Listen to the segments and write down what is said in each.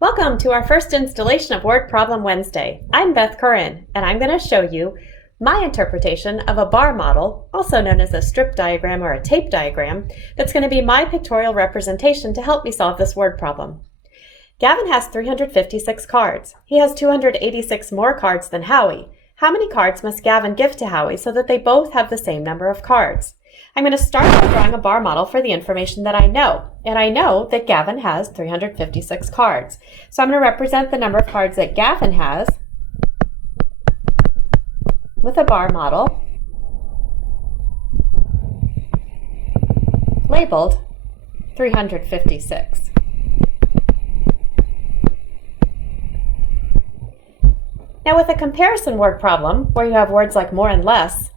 Welcome to our first installation of Word Problem Wednesday. I'm Beth Curran, and I'm going to show you my interpretation of a bar model, also known as a strip diagram or a tape diagram, that's going to be my pictorial representation to help me solve this word problem. Gavin has 356 cards. He has 286 more cards than Howie. How many cards must Gavin give to Howie so that they both have the same number of cards? I'm going to start by drawing a bar model for the information that I know. And I know that Gavin has 356 cards. So I'm going to represent the number of cards that Gavin has with a bar model labeled 356. Now with a comparison word problem, where you have words like more and less,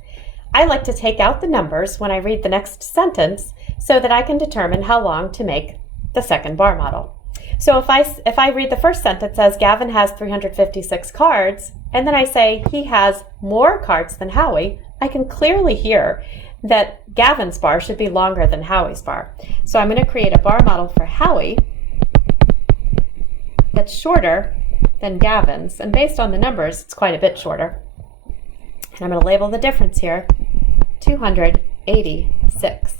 I like to take out the numbers when I read the next sentence so that I can determine how long to make the second bar model. So if I read the first sentence as Gavin has 356 cards, and then I say he has more cards than Howie, I can clearly hear that Gavin's bar should be longer than Howie's bar. So I'm going to create a bar model for Howie that's shorter than Gavin's, and based on the numbers, it's quite a bit shorter. And I'm going to label the difference here, 286.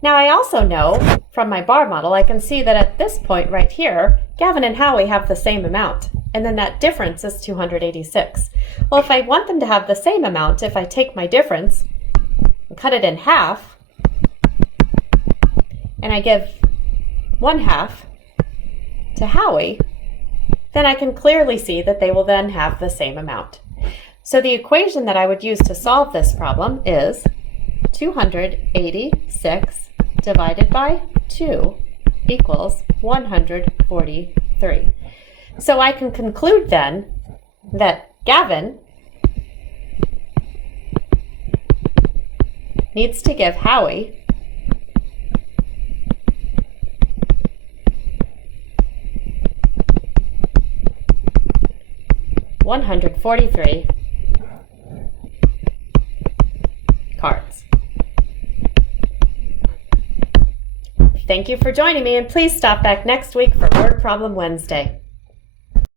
Now I also know from my bar model, I can see that at this point right here, Gavin and Howie have the same amount, and then that difference is 286. Well, if I want them to have the same amount, if I take my difference and cut it in half, and I give 1/2 to Howie, then I can clearly see that they will then have the same amount. So the equation that I would use to solve this problem is 286 divided by 2 equals 143. So I can conclude then that Gavin needs to give Howie 143 cards. Thank you for joining me, and please stop back next week for Word Problem Wednesday.